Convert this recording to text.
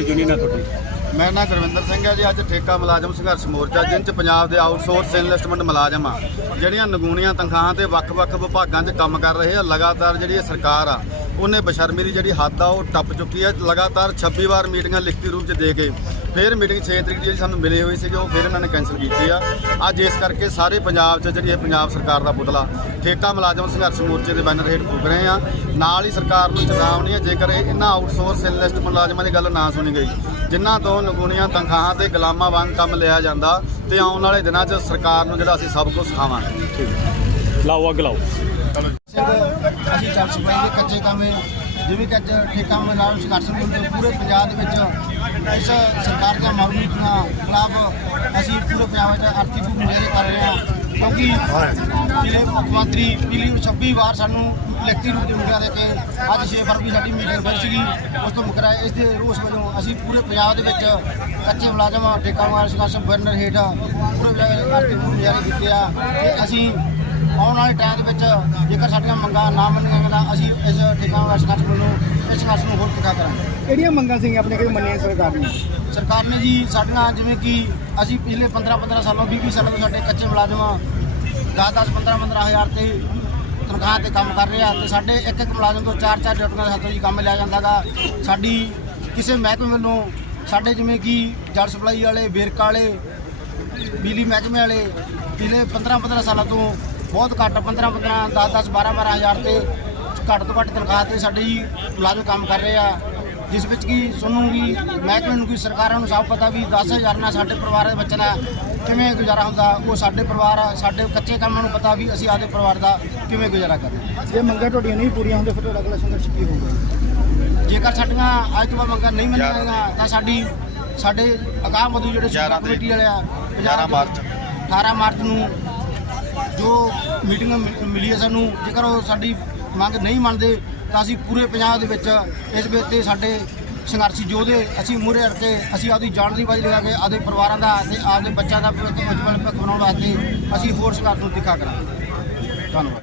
Union ਹੈ ਤੁਹਾਡੀ? ਮੇਰਾ ਨਾਮ ਗੁਰਵਿੰਦਰ ਸਿੰਘ ਹੈ ਜੀ, ਅੱਜ ਠੇਕਾ ਮੁਲਾਜ਼ਮ ਸੰਘਰਸ਼ ਮੋਰਚਾ ਜਿਨ ਚ ਪੰਜਾਬ ਦੇ ਆਊਟਸੋਰਸ ਇਨਵੈਸਟਮੈਂਟ ਮੁਲਾਜ਼ਮ ਆ। ਜਿਹੜੀਆਂ ਨਗੂਣੀਆਂ ਤਨਖਾਹਾਂ ਤੇ ਵੱਖ-ਵੱਖ ਵਿਭਾਗਾਂ 'ਚ ਕੰਮ ਕਰ ਰਹੇ ਆ, ਲਗਾਤਾਰ ਜਿਹੜੀ ਇਹ ਸਰਕਾਰ ਆ, ਉਹਨੇ ਬਸ਼ਰਮੀ ਦੀ ਜਿਹੜੀ ਹੱਦ ਆ, ਉਹ ਟੱਪ ਚੁੱਕੀ ਹੈ। ਲਗਾਤਾਰ 26 ਵਾਰ ਮੀਟਿੰਗਾਂ ਲਿਖਤੀ ਰੂਪ 'ਚ ਦੇ ਕੇ ਫਿਰ ਮੀਟਿੰਗ 6 ਤਰੀਕ ਦੀ ਜਿਹੜੀ ਸਾਨੂੰ ਮਿਲੀ ਹੋਈ ਸੀਗੀ ਉਹ ਫਿਰ ਇਹਨਾਂ ਨੇ ਕੈਨਸਲ ਕੀਤੀ ਆ। ਅੱਜ ਇਸ ਕਰਕੇ ਸਾਰੇ ਪੰਜਾਬ 'ਚ ਜਿਹੜੀ ਇਹ ਪੰਜਾਬ ਸਰਕਾਰ ਦਾ ਪੁਤਲਾ ਠੇਕਾ ਮੁਲਾਜ਼ਮ ਸੰਘਰਸ਼ ਮੋਰਚੇ ਦੇ ਬੈਨਰ ਹੇਠ ਫੂਕ ਰਹੇ ਆ। ਨਾਲ ਹੀ ਸਰਕਾਰ ਨੂੰ ਚੇਤਾਵਨੀ ਹੈ ਜੇਕਰ ਇਹ ਇਹਨਾਂ ਆਊਟਸੋਰਸ ਇਨਵੈਸਟ ਮੁਲਾਜ਼ਮਾਂ ਦੀ ਗੱਲ ਨਾ ਸੁਣੀ ਗਈ ਜਿਨ੍ਹਾਂ ਤੋਂ ਨਗੂਣੀਆਂ ਤਨਖਾਹਾਂ ਤੇ ਗੁਲਾਮਾਂ ਵਾਂਗ ਕੰਮ ਲਿਆ ਜਾਂਦਾ ਤੇ ਆਉਣ ਵਾਲੇ ਦਿਨਾਂ 'ਚ ਸਰਕਾਰ ਨੂੰ ਜਿਹੜਾ ਅਸੀਂ ਸਭ ਕੁਝ ਸਿਖਾਵਾਂਗੇ। ਲਾਓ ਅੱਗ ਲਾਓ। ਅਸੀਂ ਚੱਲ ਸਪਲਾਈ ਦੇ ਕੱਚੇ ਕਾਮੇ ਜਿਵੇਂ ਕਿ ਅੱਜ ਠੇਕਾ ਮਲਾਲ ਸੰਘਰਸ਼ ਦੇ ਪੂਰੇ ਪੰਜਾਬ ਦੇ ਵਿੱਚ ਇਸ ਸਰਕਾਰ ਦੀਆਂ ਮਾਰੂ ਨੀਤੀਆਂ ਖਿਲਾਫ ਅਸੀਂ ਪੂਰੇ ਪੰਜਾਬ ਵਿੱਚ ਆਰਥਿਕ ਮੁਜ਼ਾਹਰੇ ਕਰ ਰਹੇ ਹਾਂ। ਕਿਉਂਕਿ ਜਿਹੜੇ ਮੁੱਖ ਮੰਤਰੀ ਪਿਛਲੀ 26 ਵਾਰ ਸਾਨੂੰ ਲਿਖਤੀ ਰੂਪ ਦੇ ਮੁਕਿਆ ਦੇ ਕੇ ਅੱਜ 6 ਫਰਵਰੀ ਸਾਡੀ ਮੀਟਿੰਗ ਫਿਰ ਸੀਗੀ, ਉਸ ਤੋਂ ਮੁਕਰਾ ਇਸ ਦੇ ਰੋਸ ਵਜੋਂ ਅਸੀਂ ਪੂਰੇ ਪੰਜਾਬ ਦੇ ਵਿੱਚ ਕੱਚੇ ਮੁਲਾਜ਼ਮ ਠੇਕਾ ਮੁਲਾਜ਼ਮ ਸੰਘਰਸ਼ ਬਰਨਰ ਹੇਠ ਪੂਰੇ ਆਰਥਿਕ ਮੁਜ਼ਾਹਰੇ ਕੀਤੇ ਆ ਤੇ ਅਸੀਂ ਆਉਣ ਵਾਲੇ ਟਾਈਮ ਦੇ ਵਿੱਚ ਜੇਕਰ ਸਾਡੀਆਂ ਮੰਗਾਂ ਨਾ ਮੰਨੀਆਂ ਤਾਂ ਅਸੀਂ ਇਸ ਠੇਕਾ ਸੰਘਰਸ਼ ਵੱਲੋਂ ਇਸ ਸੰਘਰਸ਼ ਨੂੰ ਹੋਰ ਤਿੱਖਾ ਕਰਾਂਗੇ। ਕਿਹੜੀਆਂ ਮੰਗਾਂ ਸੀ ਆਪਣੇ ਕੋਲ ਮੰਨੀਆਂ ਸਰਕਾਰ ਨੇ? ਸਰਕਾਰ ਨੇ ਜੀ ਸਾਡੀਆਂ ਜਿਵੇਂ ਕਿ ਅਸੀਂ ਪਿਛਲੇ 15 15 ਸਾਲੋਂ 20 20 ਸਾਲਾਂ ਤੋਂ ਸਾਡੇ ਕੱਚੇ ਮੁਲਾਜ਼ਮ 10 10 15 15 ਹਜ਼ਾਰ ਤੇ ਤਨਖਾਹ ਤੇ ਕੰਮ ਕਰ ਰਹੇ ਆ ਤੇ ਸਾਡੇ ਇੱਕ ਇੱਕ ਮੁਲਾਜ਼ਮ ਤੋਂ ਚਾਰ ਚਾਰ ਡਿਊਟੀਆਂ ਦੇ ਹੱਥੋਂ ਜੀ ਕੰਮ ਲਿਆ ਜਾਂਦਾਗਾ ਸਾਡੀ ਕਿਸੇ ਮਹਿਕਮੇ ਵੱਲੋਂ ਸਾਡੇ ਜਿਵੇਂ ਕਿ ਜਲ ਸਪਲਾਈ ਵਾਲੇ ਵੇਰਕਾ ਵਾਲੇ ਬਿਜਲੀ ਮਹਿਕਮੇ ਵਾਲੇ ਪਿਛਲੇ 15 15 ਸਾਲਾਂ ਤੋਂ ਬਹੁਤ ਘੱਟ 15 15 10 10 12 12 ਹਜ਼ਾਰ ਤੇ ਘੱਟ ਤੋਂ ਘੱਟ ਤਨਖਾਹ ਤੇ ਸਾਡੇ ਮੁਲਾਜ਼ਮ ਕੰਮ ਕਰ ਰਹੇ ਆ। ਜਿਸ ਵਿੱਚ ਕੀ ਸਾਨੂੰ ਵੀ ਮਹਿਕਮੇ ਨੂੰ ਕੀ ਸਰਕਾਰਾਂ ਨੂੰ ਸਭ ਪਤਾ ਵੀ 10000 ਨਾਲ ਸਾਡੇ ਪਰਿਵਾਰ ਦੇ ਬੱਚੇ ਦਾ ਕਿਵੇਂ ਗੁਜ਼ਾਰਾ ਹੁੰਦਾ ਉਹ ਸਾਡੇ ਪਰਿਵਾਰ ਸਾਡੇ ਕੱਚੇ ਕੰਮਾਂ ਨੂੰ ਪਤਾ ਵੀ ਅਸੀਂ ਆਪਦੇ ਪਰਿਵਾਰ ਦਾ ਕਿਵੇਂ ਗੁਜ਼ਾਰਾ ਕਰਦੇ ਹਾਂ। ਜੇ ਮੰਗਾਂ ਤੁਹਾਡੀਆਂ ਨਹੀਂ ਪੂਰੀਆਂ ਹੁੰਦੀਆਂ ਫਿਰ ਅਗਲਾ ਸੰਘਰਸ਼ ਕੀ ਹੋਊਗਾ? ਜੇਕਰ ਸਾਡੀਆਂ ਅੱਜ ਤੋਂ ਬਾਅਦ ਮੰਗਾਂ ਨਹੀਂ ਮੰਨੀਆਂ ਤਾਂ ਸਾਡੀ ਸਾਡੇ ਅਗਾਹ ਵਧੂ ਜਿਹੜੇ ਸੂਬਾ ਕਮੇਟੀ ਵਾਲੇ ਆ 11 ਮਾਰਚ। 18 ਮਾਰਚ ਨੂੰ ਜੋ ਮੀਟਿੰਗ ਮਿ- ਮਿਲੀ ਹੈ ਸਾਨੂੰ, ਜੇਕਰ ਉਹ ਸਾਡੀ ਮੰਗ ਨਹੀਂ ਮੰਨਦੇ, ਤਾਂ ਅਸੀਂ ਪੂਰੇ ਪੰਜਾਬ ਦੇ ਵਿੱਚ ਇਸ ਵੇ ਤੇ ਸਾਡੇ ਸੰਘਰਸ਼ੀ ਯੋਧੇ ਅਸੀਂ ਮੂਹਰੇ ਅੜ ਕੇ ਅਸੀਂ ਆਪਦੀ ਜਾਨ ਦੀ ਬਾਜੀ ਲਗਾ ਕੇ ਆਪਦੇ ਪਰਿਵਾਰਾਂ ਦਾ ਤੇ ਆਪਦੇ ਬੱਚਿਆਂ ਦਾ ਭਵਿੱਖ ਉਜਵਲ ਭਵਿੱਖ ਬਣਾਉਣ ਵਾਸਤੇ ਅਸੀਂ ਹੋਰ ਸੰਘਰਸ਼ ਨੂੰ ਤਿੱਖਾ ਕਰਾਂਗੇ। ਧੰਨਵਾਦ।